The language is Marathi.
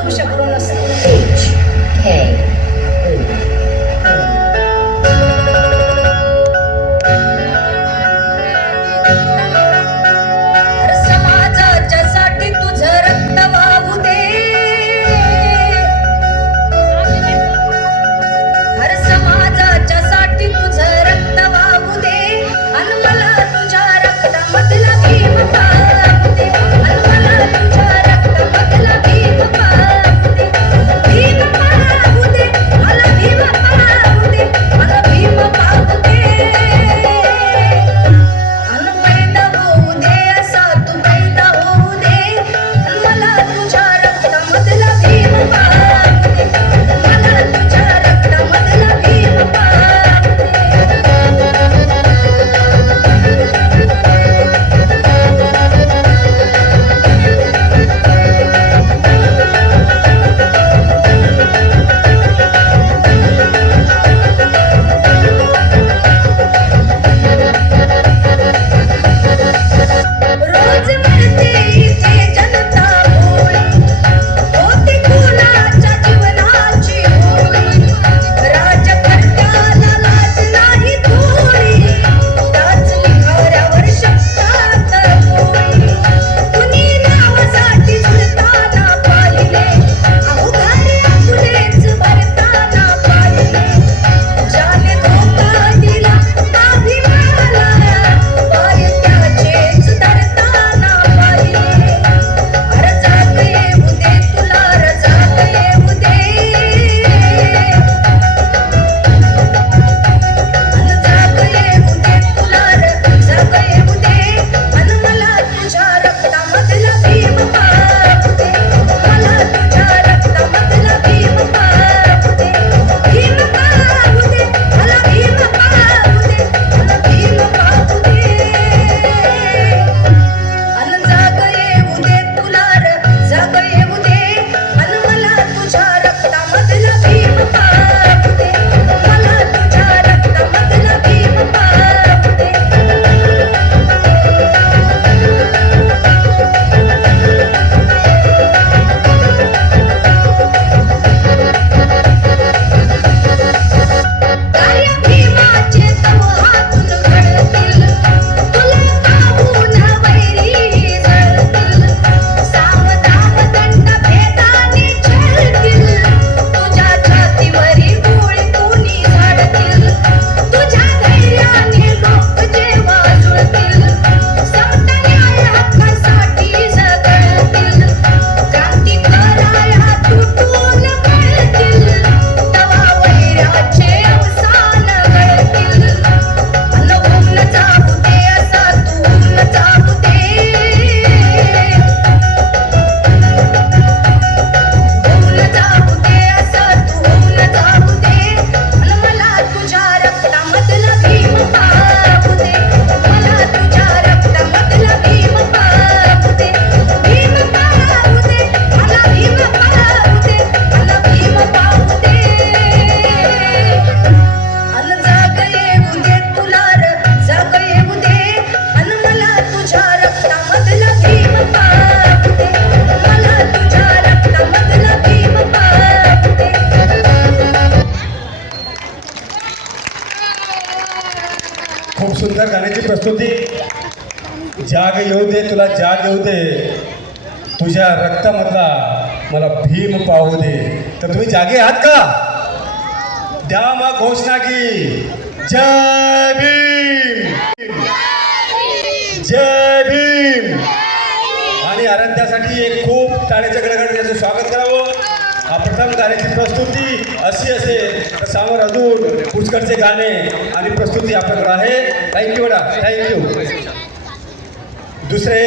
होऊ शकलो नसतो. समाजाच्यासाठी तुझं रक्त वाहू दे. हर समाजाच्यासाठी तुझं रक्त वाहू दे. अन मला तुझ्या रक्तामधला भीम पाहू दे. अन मला तुझ्या रक्तामधला भीम पाहू दे. भीम पाहू दे, मला भीम पाहू दे, मला भीम पाहू दे. अन पैदा होऊ दे असा तू पैदा होऊ दे. अन मला तुझ्या रक्तामधला भीम पाहू दे. मला तुझ्या रक्तामधला भीम पाहू दे. रोज मरते इथे जनता भोळी. होती कुणाच्या जीवनाची होळी. राजकर्त्याला लाज नाही थोडी. त्याच निखाऱ्यावर शकतात पोळी. कुणी नावासाठी झुलताना पाहिले. अहो घरी आपलेच भरताना पाहिले. ज्याने धोका दिला अभिमानाला, पाय त्याचेच धरताना पाहिले. अरे जाग येऊ दे तुला, रे जाग येऊ दे. अन जाग येऊ दे तुला, रे जाग येऊ दे. अन मला तुझ्या रक्तामधला भीम पाहू दे. मला तुझ्या रक्तामधला भीम पाहू दे. भीम पाहू दे, मला भीम पाहू दे, मला भीम पाहू दे. अन जाग येऊ दे तुला, रे जाग येऊ दे. अन मला तुझ्या रक्तामधला भीम पाहू दे. मला तुझ्या रक्तामधला भीम पाहू दे. कार्य भीमाचे तव हातून घडतील. तुला पाहून वैरी जळतील. सावधान दंड भेदाने छळतील. तुझ्या छातीवरी गोळी कोणी झाडतील. तुझ्या धैर्याने लोक जेव्हा जुळतील. समता न्याय हक्कासाठी झगडतील. क्रांती कराया तुटून पडतील. तवा वैराचे अवसान घडतील. अन ऊन जाऊ दे असा तू ऊन जाऊ दे. ऊन जाऊ दे असा तू ऊन जाऊ दे. अन मला तुझ्या रक्तामधला भीम पाहू दे. मला तुझ्या रक्तामधला भीम पाहू दे. भीम पाहू दे, मला भीम पाहू दे, मला भीम पाहू दे. अन जाग येऊ दे तुला, रे जाग येऊ दे. अन मला तुझ्या रक्तामधला भीम पाहू दे. मला तुझ्या रक्तामधला भीम पाहू दे. खूप सुंदर गाण्याची प्रस्तुती. जाग येऊ दे तुला, जाग येऊ दे. तुझ्या रक्तामधला मला भीम पाहू दे. तर तुम्ही जागे आहात का? द्या मग घोषणा की जय भीम, जय भीम. आणि आराध्यासाठी एक खूप टाळ्याच्या गडगडाने याचं स्वागत करावं. हा प्रथम गाण्याची प्रस्तुती अशी असेल तर समोर अजून पुष्कळचे गाणे आणि प्रस्तुती आपल्याकडे आहे. थँक्यू बेटा, थँक्यू. दुसरे